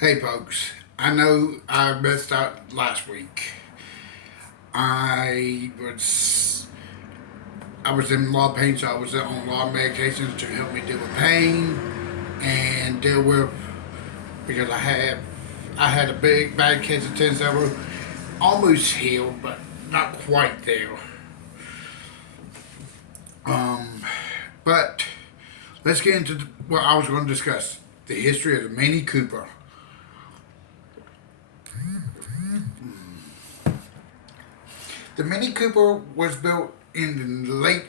Hey folks, I know I messed up last week. I was I was in a lot of pain, so I was on a lot of medications to help me deal with pain and deal with because I had a big bad case of tennis almost healed, but not quite there. Um, but let's get into what I was going to discuss: the history of the Mini Cooper. The Mini Cooper was built in the late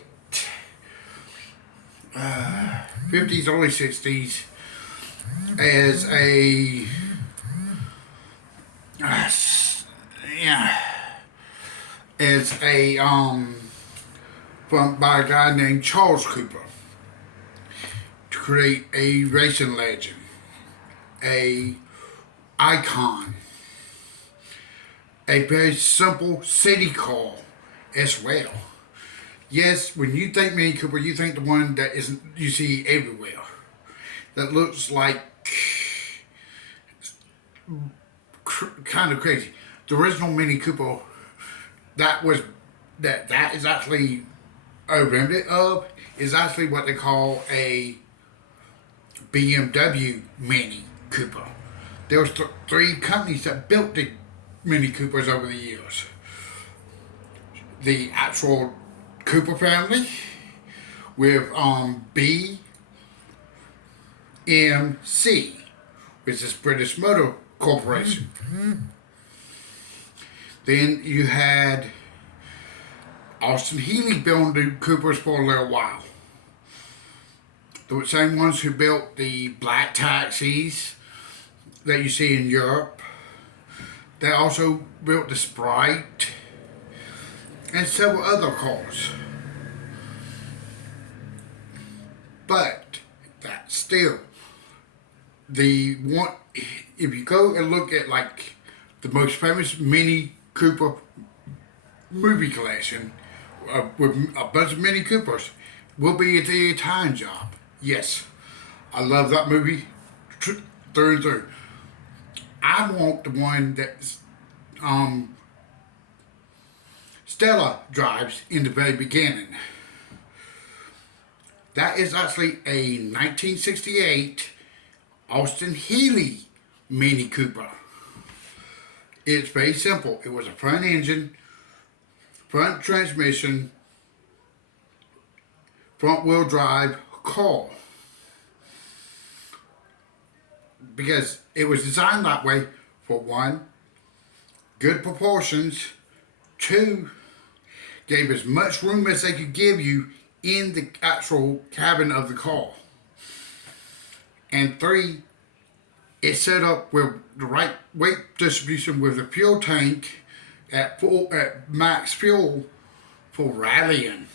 50s, early 60s as a yeah as a from by a guy named Charles Cooper to create a racing legend, a icon, a very simple city car as well. Yes, when you think Mini Cooper, you think the one that isn't you see everywhere. That looks like kind of crazy. The original Mini Cooper that was that is actually a remnant of is actually what they call a BMW Mini Cooper. There was three companies that built the Mini Coopers over the years. The actual Cooper family with BMC, which is British Motor Corporation. Then you had Austin Healey building Coopers for a little while. The same ones who built the black taxis that you see in Europe. They also built the Sprite and several other cars. But that still, the one, if you go and look at like the most famous Mini Cooper movie collection with a bunch of Mini Coopers, will be the Italian Job. Yes, I love that movie through and through. I want the one that um, Stella drives in the very beginning. That is actually a 1968 Austin Healey Mini Cooper. It's very simple. It was a front engine, front transmission, front wheel drive car. Because it was designed that way for one, good proportions, two, gave as much room as they could give you in the actual cabin of the car. And three, it's set up with the right weight distribution with the fuel tank at max fuel for rallying.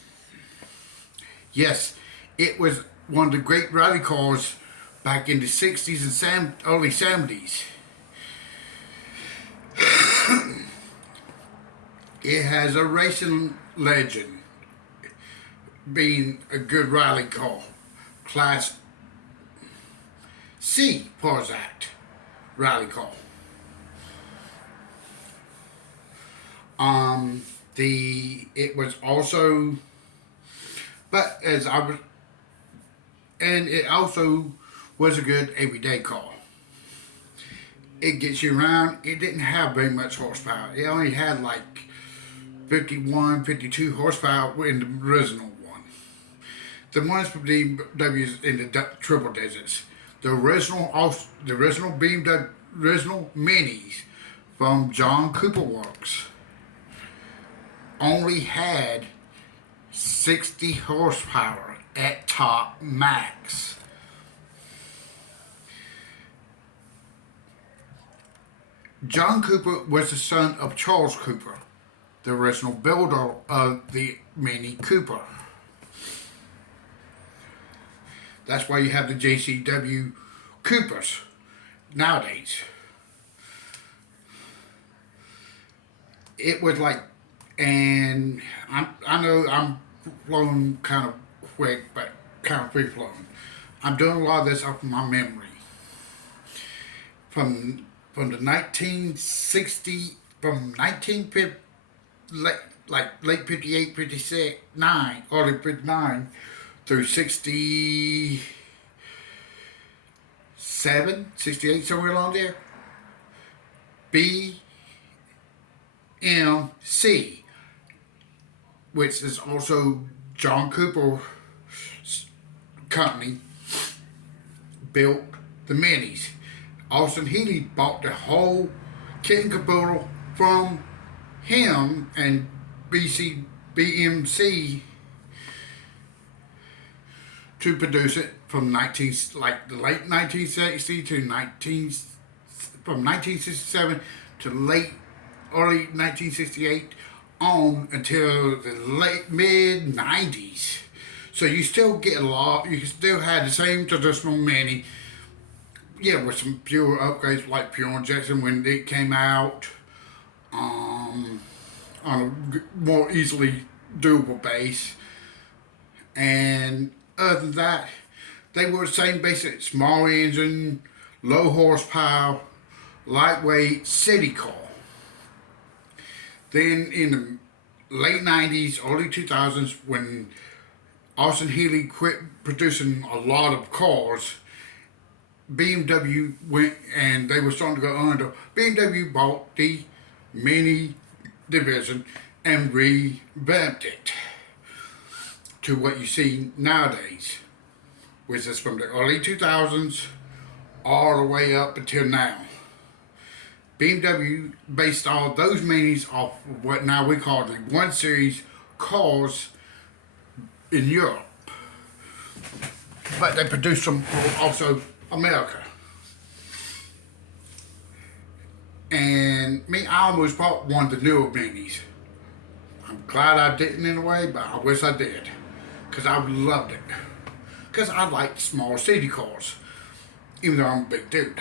Yes, it was one of the great rally cars back in the 60s and early 70s. It has a racing legend being a good rally car. Class C Parzat rally car. It was also, but as I was, and it also was a good everyday car. It gets you around. It didn't have very much horsepower. It only had like 51, 52 horsepower in the original one. The ones from BMWs in the triple digits. The original BMW, original Minis from John Cooper Works only had 60 horsepower at top max. John Cooper was the son of Charles Cooper, the original builder of the Mini Cooper. That's why you have the JCW Coopers nowadays. It was like, and I know I'm flowing kind of quick, but kind of free flowing. I'm doing a lot of this off of my memory. from the 1960 from 1950 late 58, 56, 9, early 59 through 67, 68, somewhere along there. BMC, which is also John Cooper's company, built the minis. Austin Healey bought the whole kit and caboodle from him and BMC to produce it from the late 1960 to from 1967 to early 1968 on until the mid 90s. So you still get a lot. You can still have the same traditional Mini, yeah, with some fewer upgrades like Pure Injection when it came out, on a more easily doable base. And other than that, they were the same basic small engine, low horsepower, lightweight city car. Then in the late 90s, early 2000s, when Austin Healey quit producing a lot of cars, BMW went and they were starting to go under. BMW bought the Mini division and revamped it to what you see nowadays, which is from the early 2000s all the way up until now. BMW based all those Minis off of what now we call the 1 Series cars in Europe. But they produced them for also America. And me, I almost bought one of the newer Minis. I'm glad I didn't in a way, but I wish I did. Because I loved it. Because I like small city cars. Even though I'm a big dude.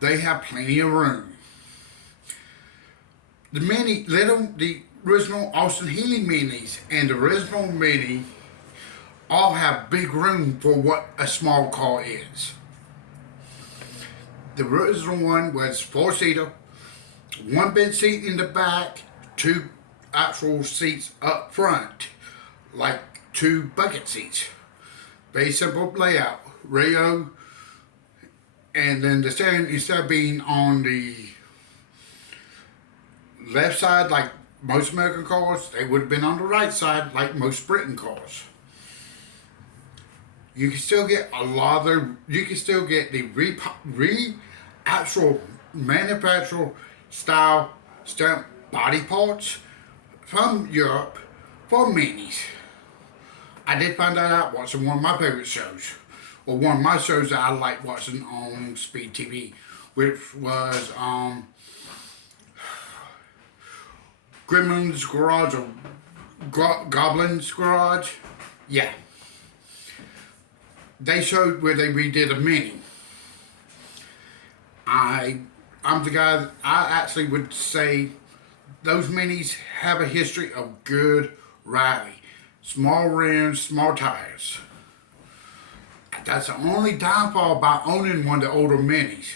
They have plenty of room. The original Austin Healey Minis and the original Mini all have big room for what a small car is. The original one was 4-seater, 1 bench seat in the back, 2 actual seats up front, like 2 bucket seats. Very simple layout. Radio, and then the steering, instead of being on the left side like most American cars, they would have been on the right side like most Britain cars. You can still get a lot of you can still get the actual manufacturer style stamp body parts from Europe for Minis. I did find that out watching one of my favorite shows, or one of my shows that I like watching on Speed TV, which was Gremlin's Garage or Goblin's Garage. Yeah. They showed where they redid a Mini. I'm the guy that I actually would say those Minis have a history of good riding. Small rims, small tires. That's the only downfall about owning one of the older Minis.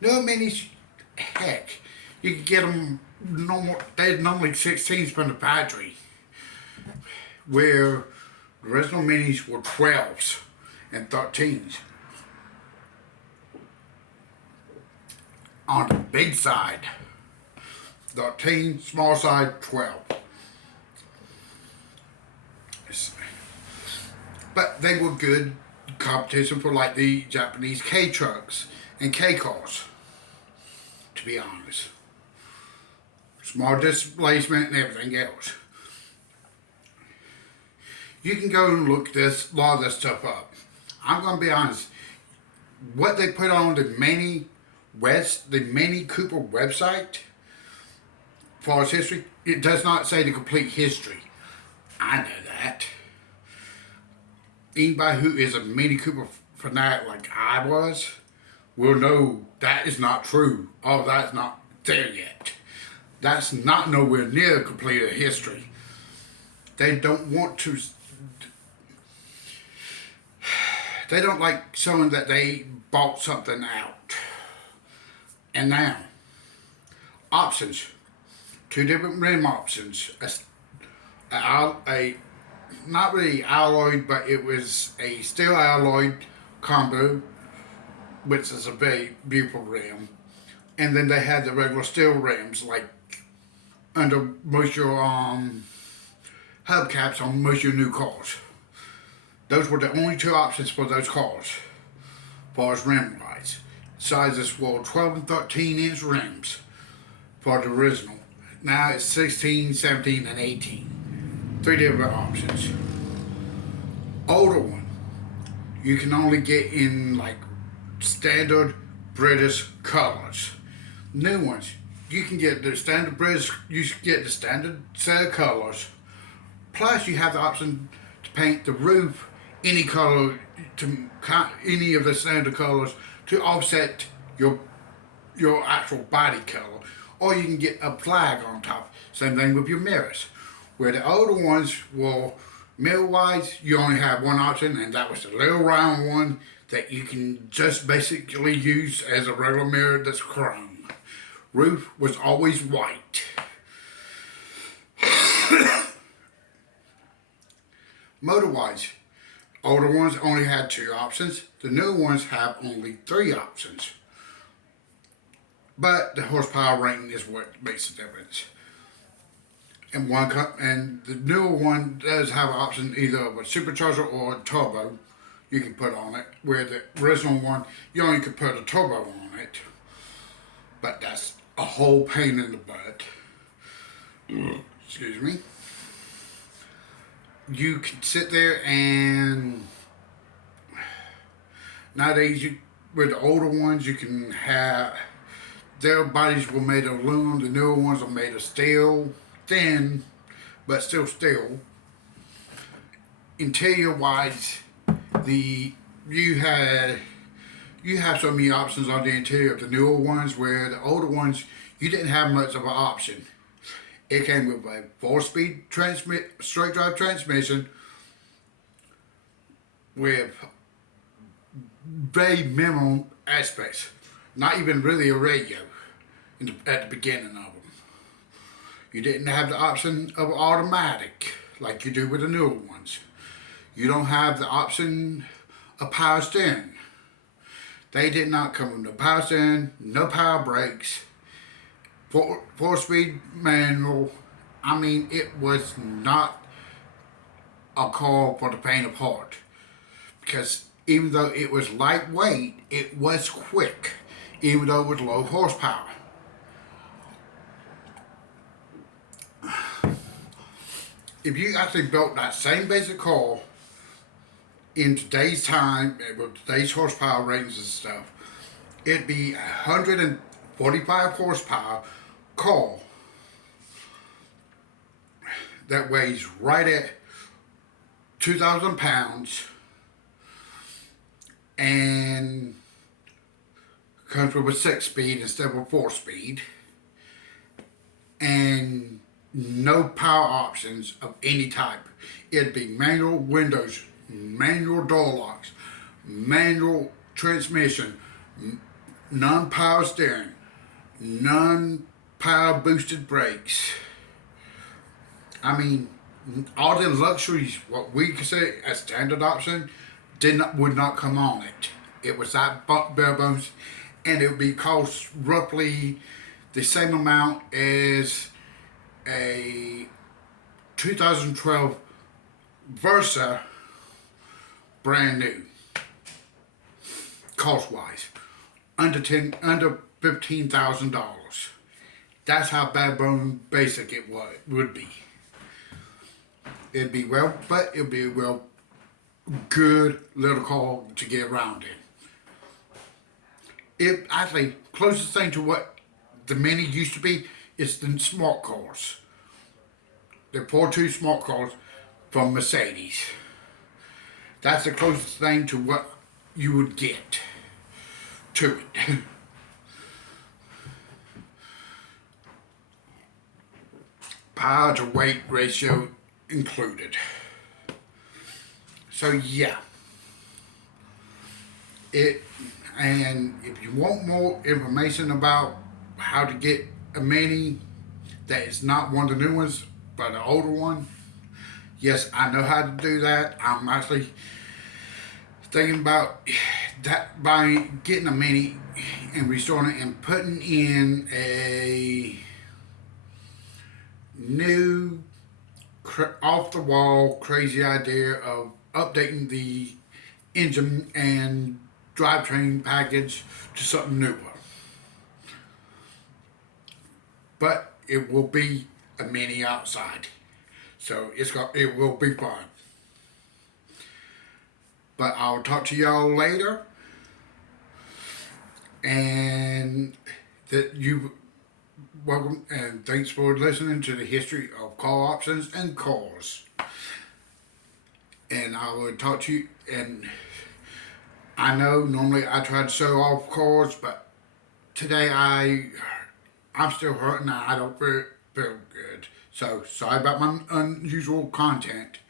No Minis, heck, you can get them normal. They're normally 16s from the factory, where the original Minis were 12s and 13s. On the big side, 13, small side, 12. But they were good competition for like the Japanese K trucks and K cars, to be honest. Small displacement and everything else. You can go and look a lot of this stuff up. I'm going to be honest. What they put on the Mini Cooper website, for its history, it does not say the complete history. I know that. Anybody who is a Mini Cooper fanatic like I was will know that is not true. Oh, that's not there yet. That's not nowhere near complete a history. They don't want to. They don't like showing that they bought something out. And now, options. Two different rim options. A not really alloyed, but it was a steel alloyed combo, which is a very beautiful rim. And then they had the regular steel rims, like under most of your hubcaps on most of your new cars. Those were the only two options for those cars, as far as rim wise. Sizes were 12 and 13-inch rims for the original. Now it's 16, 17, and 18. Three different options. Older one, you can only get in like standard British colors. New ones, you can get the standard British, you get the standard set of colors. Plus you have the option to paint the roof any color, to any of the standard colors to offset your actual body color. Or you can get a flag on top. Same thing with your mirrors. Where the older ones were mirror wise, you only have one option, and that was the little round one that you can just basically use as a regular mirror that's chrome. Roof was always white. Motor wise, older ones only had two options. The newer ones have only three options. But the horsepower rating is what makes the difference. And the newer one does have an option either of a supercharger or a turbo you can put on it. Where the original one, you only could put a turbo on it. But that's a whole pain in the butt. Excuse me. You can sit there and nowadays with the older ones you can have their bodies were made of aluminum, the newer ones are made of steel, thin, but still steel. Interior wise, you have so many options on the interior of the newer ones, where the older ones you didn't have much of an option. It came with a 4-speed straight drive transmission with very minimal aspects. Not even really a radio at the beginning of them. You didn't have the option of automatic like you do with the newer ones. You don't have the option of power steering. They did not come with no power steering, no power brakes, 4-speed manual. I mean, it was not a car for the faint of heart. Because even though it was lightweight, it was quick. Even though it was low horsepower. If you actually built that same basic car in today's time, with today's horsepower ratings and stuff, it'd be 145 horsepower car that weighs right at 2,000 pounds and comes with a 6-speed instead of a 4-speed, and no power options of any type. It'd be manual windows, manual door locks, manual transmission, non-power steering, non-power boosted brakes. I mean, all the luxuries, what we consider a standard option, would not come on it. It was that bare bones, and it would be cost roughly the same amount as a 2012 Versa, brand new, cost wise, under $15,000. That's how bare bone basic it would be. It'd be good little car to get around in. It actually closest thing to what the Mini used to be is the smart cars. The 4.2 smart cars from Mercedes. That's the closest thing to what you would get to it. Power to weight ratio included. So yeah, it, and if you want more information about how to get a Mini that is not one of the new ones, but an older one, yes, I know how to do that. I'm actually thinking about that by getting a Mini and restoring it and putting in a new off the wall crazy idea of updating the engine and drivetrain package to something newer. But it will be a Mini outside, so it will be fun. But I'll talk to y'all later, and that you welcome and thanks for listening to the history of car options and cars. And I will talk to you. And I know normally I try to show off cars, but today I'm still hurting. I don't feel good. So sorry about my unusual content.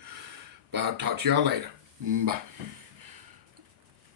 But I'll talk to y'all later. Bye.